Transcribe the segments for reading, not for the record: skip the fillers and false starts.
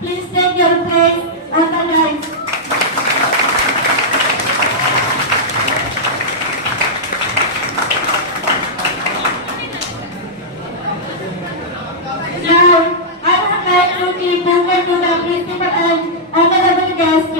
Please take your place on the line. Now, I would like to give over to the principal and honorable guest.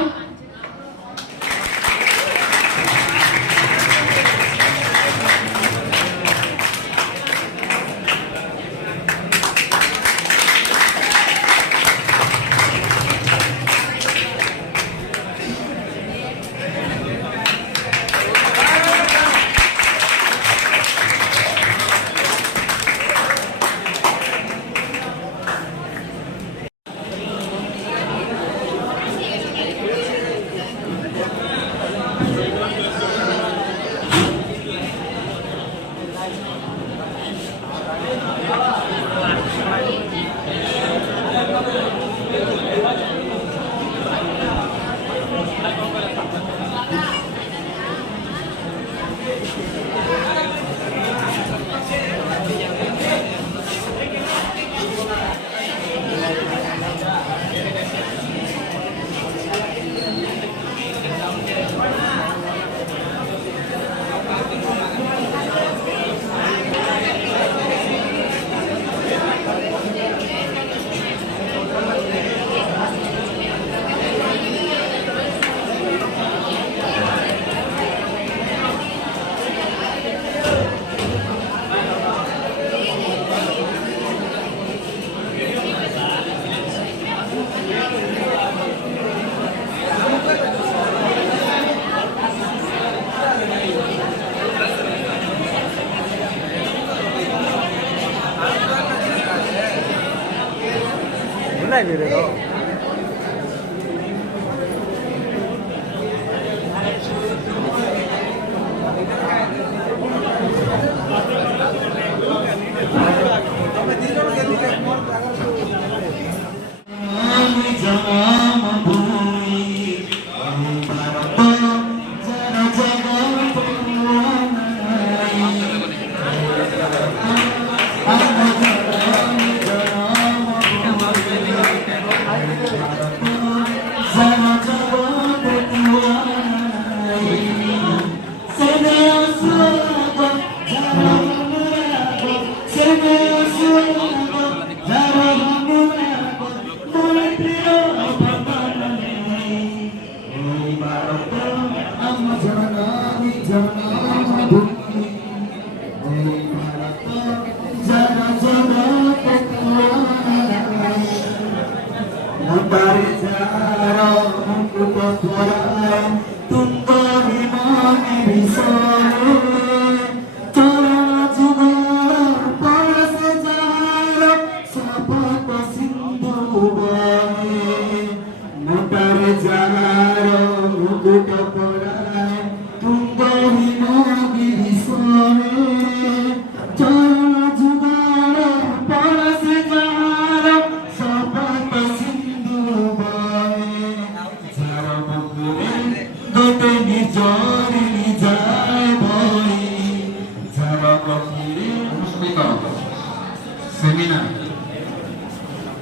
Seminar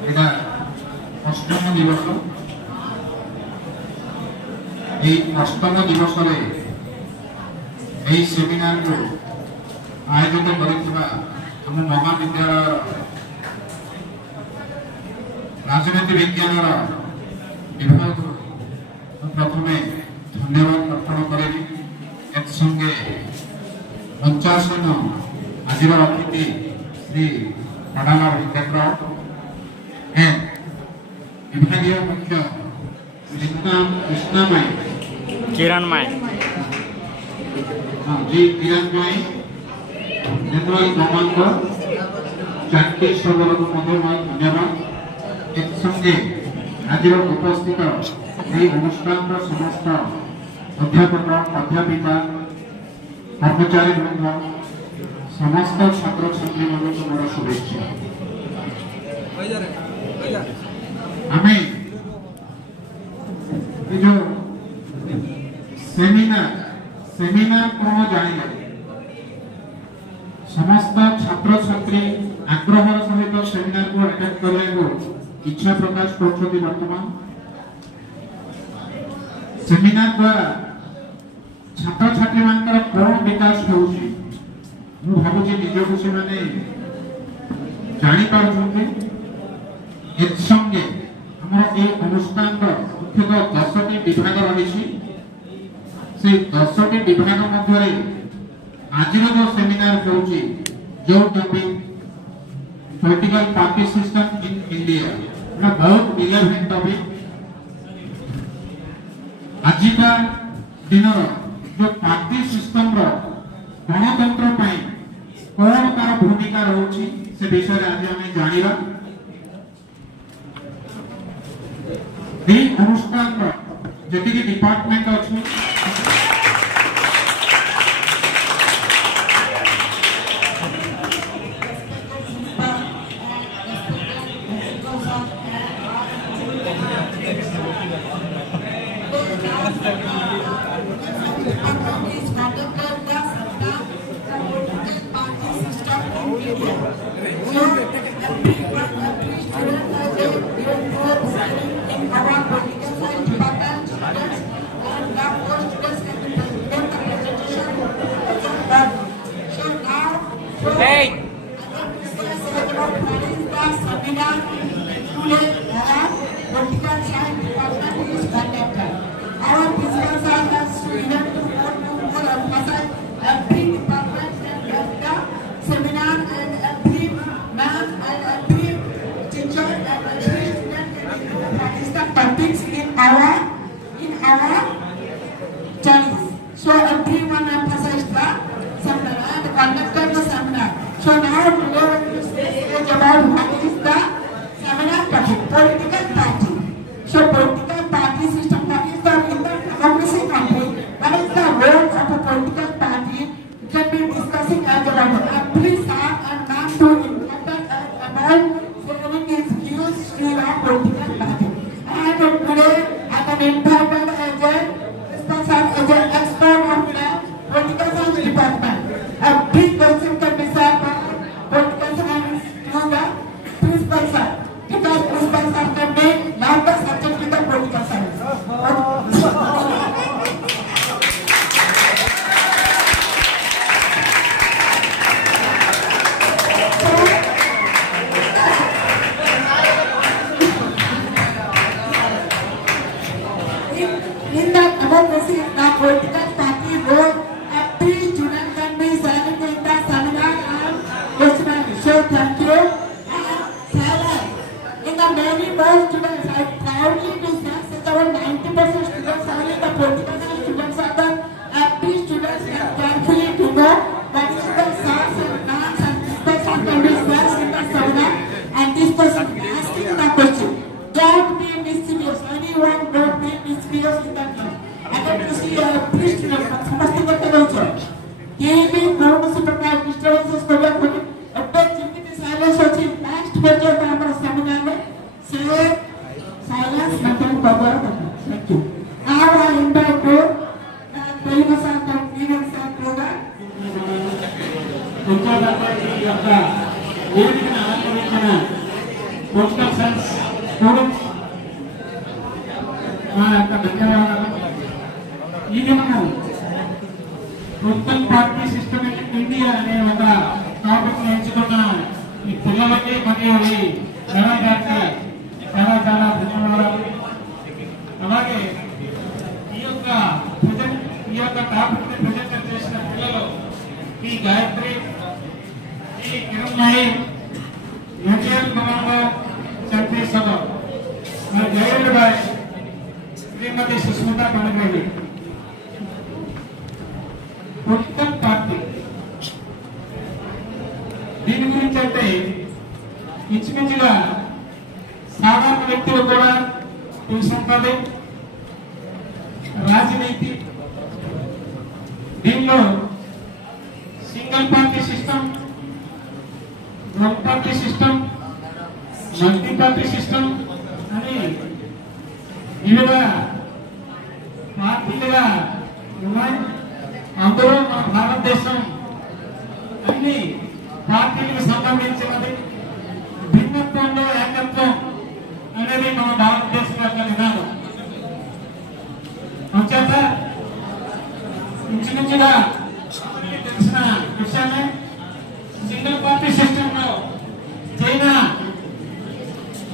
এটা অষ্টম দিবস এই অষ্টম দিবসরে এই seminar আয়োজিত করিଥିବା ଆମ ମହାବିଦ୍ୟାଳୟର ରାଜନୀତି ବିଜ୍ଞାନର ବିଭାଗକୁ ପ୍ରଥମେ ଧନ୍ୟବାଦ ଅର୍ପଣ କରିବି। ଏଥିସଙ୍ଗେ ମଞ୍ଚାସନ ଆଜିର ଅତିଥି ଶ୍ରୀ पढ़ाना विभागीय मुख्य किरण माई जी किरण माई जनरल कमांडर चांटी सदर को धन्यवाद। एक संगे आज उपस्थित अनुष्ठान समस्त अध्यापक अध्यापिका कर्मचारी वृंद समस्त छात्र छात्री मान मोर शुभेच्छा। आमे जो सेमिनार कौन जानिले समस्त छात्र छात्री आग्रह सहित सेमिनार को अटेंड करने को इच्छा प्रकाश करछथि वर्तमान सेमिनार द्वारा छात्र छात्री मानकर कोन विकास होउछि मु भाबुछि निजको से माने जानि पारुछन्ति एक संगे हमर ए अनुष्ठान मुख्यतः 10टी विभाग रहिछि से 10टी विभाग मध्यरे आजिर जो सेमिनार होउछि जो topic political party system in India ना बहुत रिलेवेंट टॉपिक आज का दिन जो पार्टी सिस्टम रो गणतंत्र पाई कौन तार भूमिका रहउछि से विषय आज हमें जानिबा ए अनुष्ठान रो जति डिपार्टमेंट अछि So everyone emphasized the seminar and conducted the seminar. So now today we will speak about what is the seminar topic, political party. So political party system, that is the in the democracy country, what is the role of a political party? We can be discussing as about every sir and man to implement about sharing his views to the political party. And today I am invited as an expert of the political science department. A big question can be said by political science to the principal sir, because principal sir can be not the subject in the political science. In the democracy, the political party role, every student can be silent in the seminar and questionnaire. So thank you. And silence. In the many more students, I proudly to say that around 90% students are in the political science students are the every students can carefully to know what is the source and plans and discussion can be shared in the seminar and discussion asking the question. Don't be mischievous. Anyone don't be mischievous in the class. I want to see please students समस्त करते रहो. ये भी कौन सी प्रकार disturbances को लेकर कोई अब जितनी साइलेंस होती है नेक्स्ट बच्चे का हमारा सेमिनार में से साइलेंस मेंटेन करना है. Thank you. Now I invite to Telugu sir and Indian sir program. उनका యొక్క వేదికను అలంకరించిన పొలిటికల్ సైన్స్ స్టూడెంట్స్ మా యొక్క ధన్యవాదాలు. ఈ దినము political party system in India అనే ఒక టాపిక్ ఎంచుకున్న ఈ పిల్లలకి మరియు ఈ మేడం గారికి చాలా చాలా ధన్యవాదాలు. అలాగే ఈ యొక్క టాపిక్ ని ప్రజెంట్ చేసిన పిల్లలు ఈ గాయత్రి, ఈ కిరణ్మయి, ఎన్టీఆర్ కుమార్ చంపేశ్వర మరి guide by Shrimati Susmitha Kanagareddy. Political party దీని గురించి అంటే ఇంచుమించుగా సాధారణ వ్యక్తులు కూడా తెలుసుంటుంది. రాజనీతి దీనిలో single party system, one party system, multi party system అని వివిధ పార్టీలుగా ఉన్నాయి. అందరూ మన భారతదేశం అన్ని పార్టీలకు సంబంధించినది. భిన్నత్వం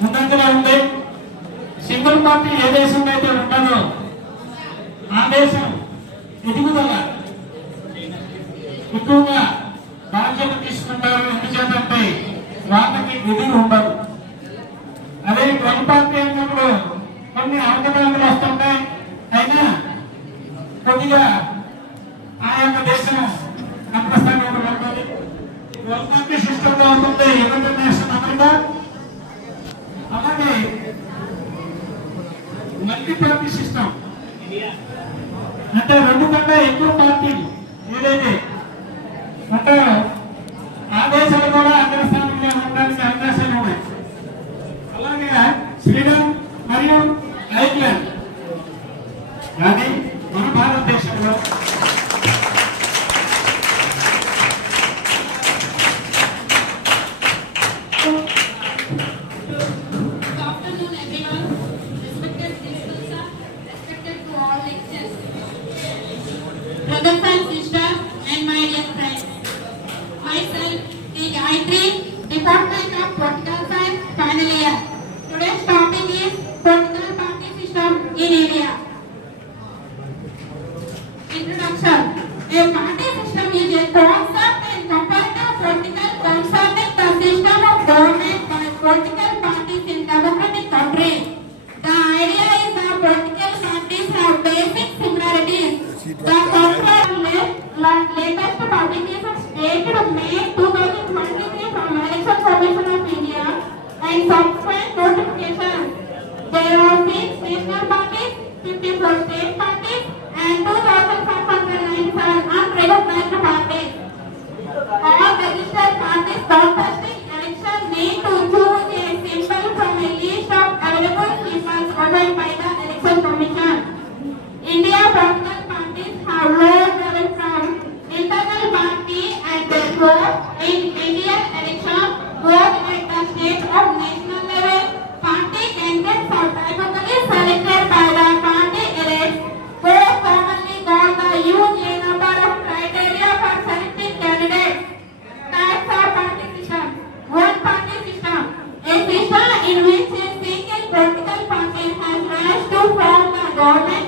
ముందంజలో ఉంది. సింగిల్ పార్టీ ఏ దేశంలో అయితే ఉంటుందో ఆ దేశం ఎదుగుదల ఎక్కువగా బాధ్యత తీసుకుంటారు. ఎందుచేతంటే వాళ్ళకి ఎదురు ఉండదు. అదే వన్ పార్టీ అన్నప్పుడు కొన్ని అవకతవకలు వస్తుంటాయి. అయినా కొద్దిగా ఆ యొక్క దేశం అంతస్థాయిలో ఉంటుంది. వన్ పార్టీ సిస్టమ్ లో ఉంటుంది యునైటెడ్ నేషన్ అమెరికా. అలాగే మల్టీ పార్టీ సిస్టమ్ అంటే రెండు కన్నా ఎక్కువ పార్టీలు ఏదైతే ఉంటాయో ఆ దేశాలు కూడా అగ్రస్థానంలో ఉండడానికి అవకాశాలు ఉన్నాయి. అలాగే స్వీడన్ మరియు ఐర్లాండ్. కానీ మన భారతదేశంలో Good afternoon, everyone. Respected principal sir, respected to all lectures, brothers and sisters, and my dear friends. Myself, the Gayatri, Department of Political Science, final year. Today's topic is political party system in India. Introduction. A party system is a concept and comparative political concerning the system of government by political parties in democratic countries. The idea is that political parties have basic similarities. The latest publication dated May 2023 from Election Commission of India and subsequent notifications. There are 6 national parties, 54 state parties, and 2,597 unrecognized parties. All registered parties contesting election need to choose a symbol from a list of available symbols provided by the Election Commission. India political parties have rose from internal party and therefore in Indian election both at the state of national level, party candidates are typically selected by the party elects, who commonly called the huge number of criteria for selecting candidates. Types of party system. One party system. A system in which a single political party has managed to form the government,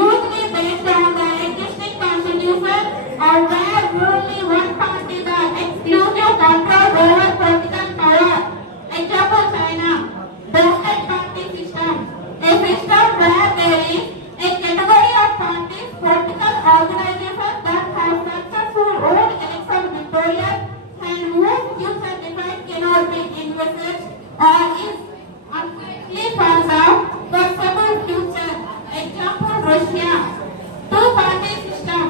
usually based on the existing constitution, or where only one party the exclusive control over political power. Example China. Basket party system. A system where there is a category of parties, political organizations that have successful old election victorious and whose future defeat cannot be envisaged or is unlikely for the foreseeable future. Example Russia. Two-party system.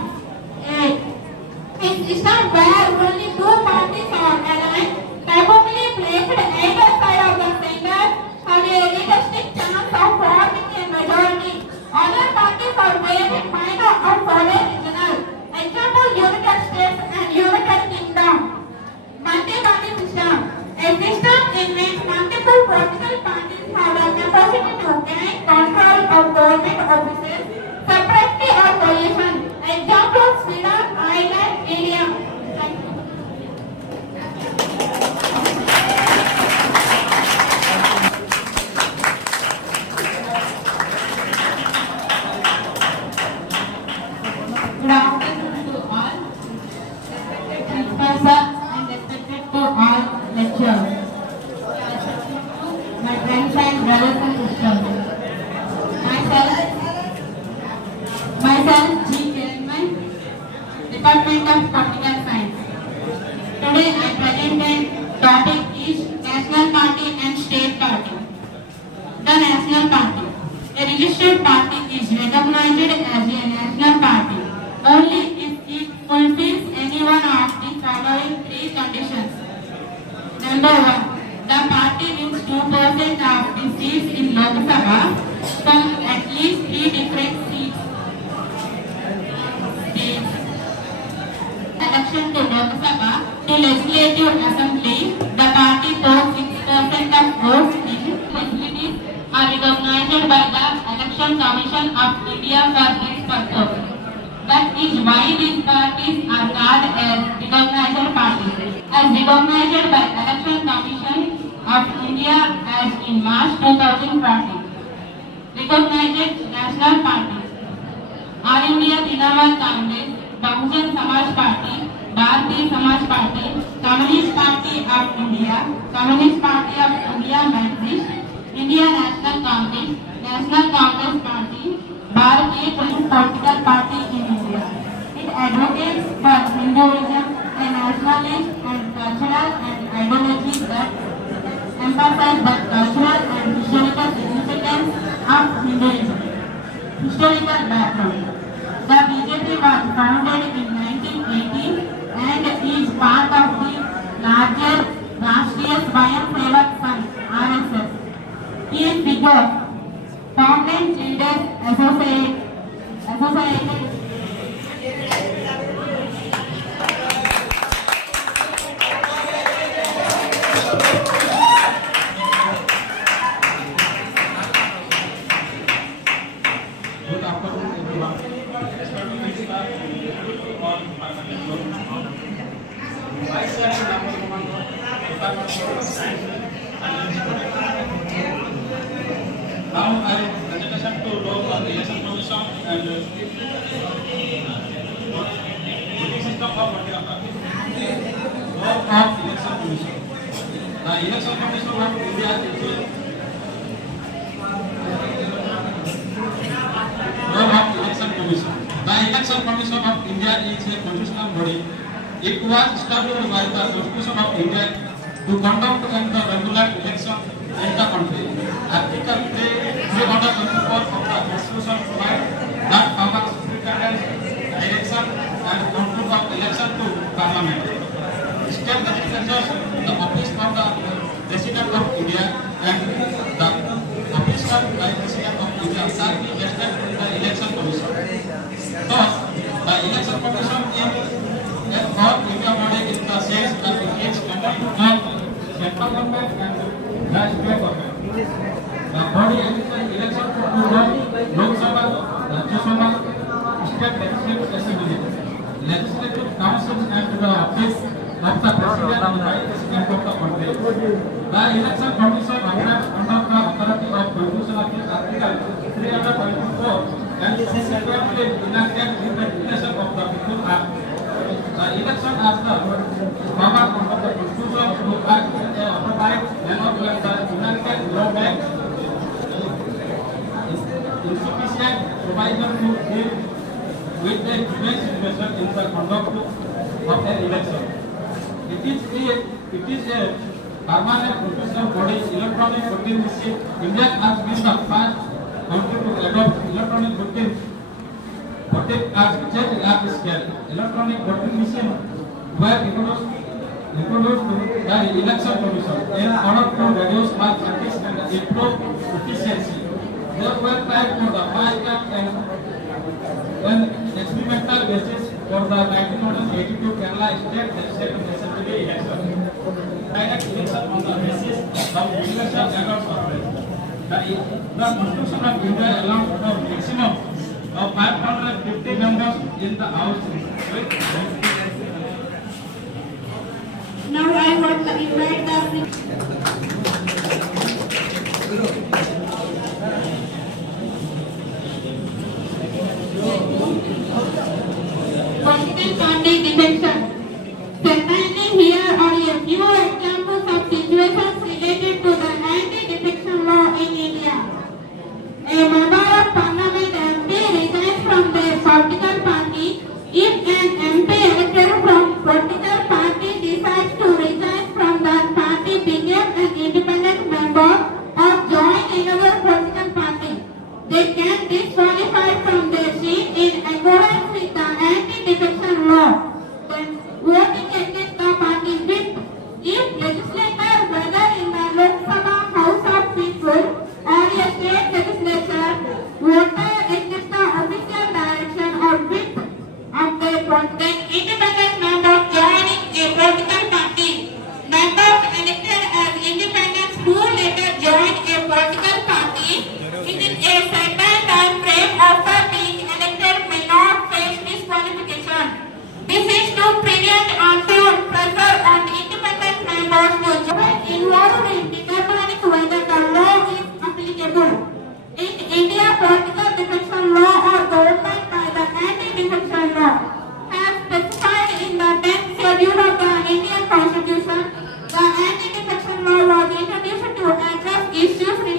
A system where only two parties are aligned, typically placed either side of the center, have a realistic chance of forming a majority. Other parties are very minor or foreign regional. Example United States and United Kingdom. Multi-party system. A system in which multiple political parties have the capacity to gain control of government offices separately or coalition. Example Sweden, Ireland, India. Thank you. Good afternoon to all. Respected principal sir and respected to all lecturers. My friends and brothers and sisters. Myself G. Chairman, Department of Political Science. Today I presented topic is National Party and State Party. The National Party. A registered party is recognized as a national party only if it fulfills any one of the following 3 conditions. Number 1. The party wins 2% of the seats in Lok Sabha from at least 3 different states. Election to Lok Sabha to Legislative Assembly, the party polls 6% of votes in facilities are recognized by the Election Commission of India for this purpose. That is why these parties are called as recognized parties. As recognized by Election Commission, of India as in March 2020. Recognized national parties: All India Trinamool Congress, Bahujan Samaj Party, Bharatiya Samaj Party, Communist Party of India, Communist Party of India Marxist, India National Congress, National Congress Party, Bharatiya Political Party in India. It advocates for Hinduism, a nationalist and cultural and ideology that emphasize the cultural and historical significance of Hinduism. Historical background: the BJP was founded in 1980 and is part of the larger Rashtriya Swayam Sevak Sangh (RSS). Key figures: founding leaders associated. Good afternoon, everyone. Especially this class for permanent growth. Vice Chancellor number 1, Department of Science and Engineering. Now I presentation to role of election commission and voting system of India. Role of election commission. The election commission of India is role of election commission. The election commission of India is a constitutional body. It was established by the Constitution of India to conduct and regulate election in the country. Article 324 of the Constitution provides that powers superintendent election and control of election to Parliament. State legislatures, the office of the President of India and the office of the President of India shall be vested in the election commission. Thus, the election commission is a all India body in the sense that it is combined of central government and the state government. The body election to Lok Sabha, Rajya Sabha, state legislative assembly, legislative councils and the office of the president and vice president of the country. The election commission operates under the authority of Constitution of Article 324 and subsequently enacted in the Declaration of the People Act. The election as the power under the Constitution to act in a authorized manner when the United Government insufficient provision to deal with the given situation in the conduct of an election. It is a permanent professional body. Electronic voting machine. India has been the first country to adopt electronic voting at state large scale. Electronic voting machine were introduced by the election commission in order to reduce malpractice and improve efficiency. They were tried for the first time and experimental basis for the 1982 Kerala State Legislative Assembly election. Direct election on the basis of universal records of the Constitution of India allows for maximum of 550 members in the House. Now I want to invite the political party defection. Certainly here are a few examples of situations related to the anti-defection law in India. A member of parliament MP resigns from their political party if an MP elected from political party decides to resign from that party, become an independent member or join a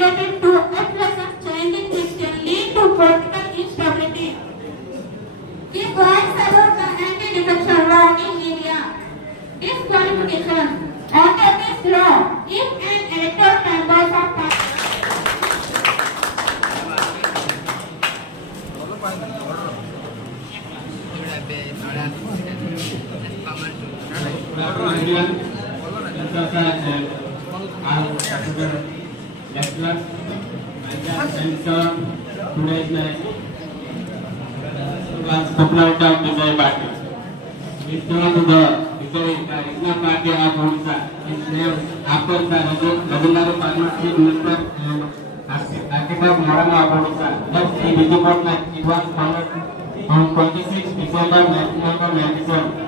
dedicated to address changing which can lead to political instability. This points about the anti-defection law in India. Disqualification. Under this law, if an electoral member of parliament Good afternoon, everyone. This is our lecturers. Today's class popularity of Gajapati. We turn to the Islam Party of Odisha. Its name after the regular parliamentary minister and architect Madam of Odisha. Just a report like it was founded on 26 December 1997.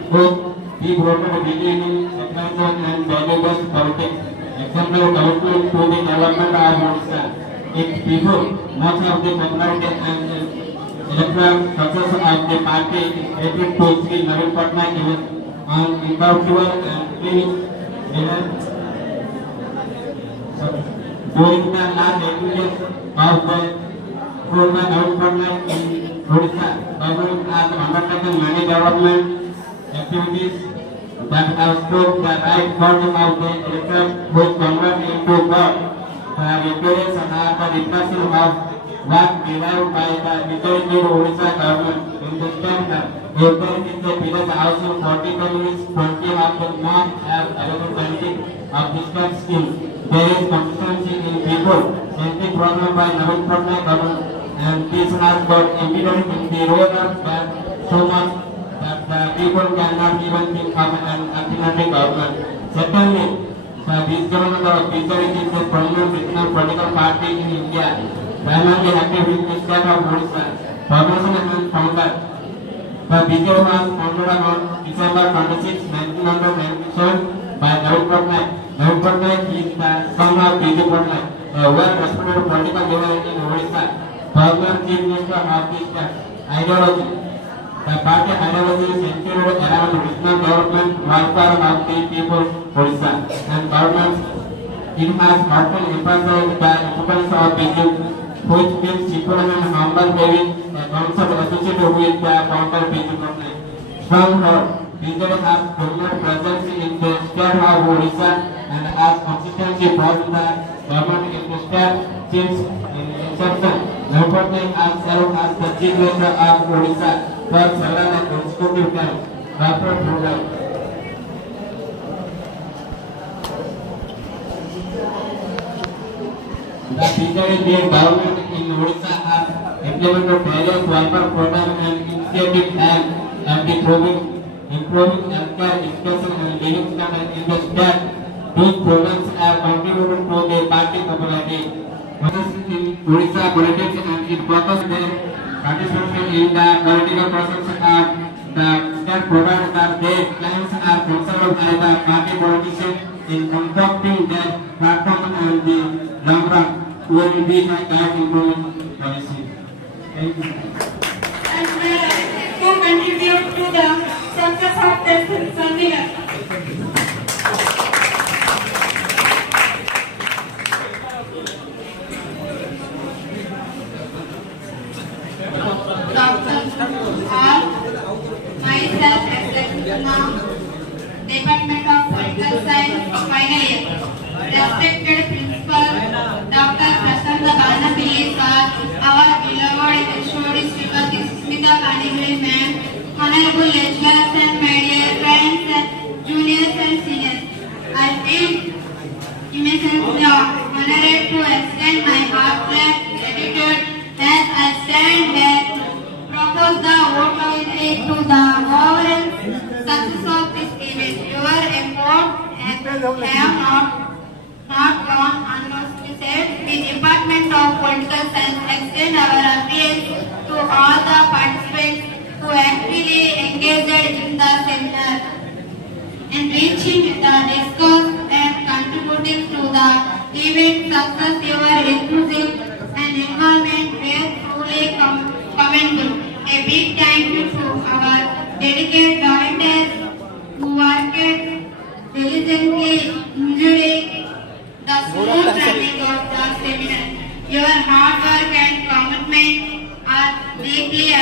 He voted beginning technology and value-based politics, exemplary commitment to the development of Odisha. Its people, much of the popularity and electoral success of the party is credited to Sri Navin Patnaik on incorrigible and clean dinner. During the last 8 years of the Navin Patnaik in Odisha, government has undertaken many development activities that have stood the right front of the electorate which convert into God. The victories are the reflection of what derived by the majority of Odisha government. In the same time, there is a village housing 40 families, 20 of the not have availability of district schemes. There is consistency in people, safety program by Navin Patnaik government, and this has got evident in the road that so much that the people cannot even think of an alternative government. Secondly, the government of BJP is a prominent regional political party in India, primarily active in the state of Odisha. Formation and founder. The BJP was founded on December 26, 1997 by Navin Patnaik. Navin Patnaik is the son of BJP Patnaik, a well-respected political leader in Odisha, former chief minister of the state. Ideology. The party ideology is centered around regional development, welfare of the people of Odisha, and government. It has often emphasized the importance of business, which means cheaper and humble living, a concept associated with the counter business. Stronghold. BJP has dominant presence in the state of Odisha and has consistently brought the government in the state since inception. Navin has served as the chief minister of Odisha for several consecutive terms. Therefore, the BJP government in Odisha has implemented various welfare programs and initiatives aimed at improving healthcare, education, and living standards in the state. These programs have contributed to the party popularity. In Odisha politics and it focus their participation in the political process of the state provides that their claims are considered by the party politicians in constructing their platform and the long run will be the guide improvement policy. Thank you. and to contribute to the success of this seminar. Myself, Department of Political Science, final year. Respected Principal Dr. Prasanna Banapilli sir, our beloved HOD Srimati Smita Kaniguri ma'am, honorable lecturers and my dear friends, juniors and seniors. I feel immensely honored to extend my heartfelt gratitude as I stand here propose the vote of thanks to the overall success of this event. Your effort have not gone unnoticed. The Department of Political Science extend our appeals to all the participants who actively engaged in the seminar, enriching the discourse and contributing to the event success. Your enthusiasm and involvement were truly commendable. A big thank you to our dedicated volunteers who worked diligently ensuring the smooth running of the seminar. Your hard work and commitment are deeply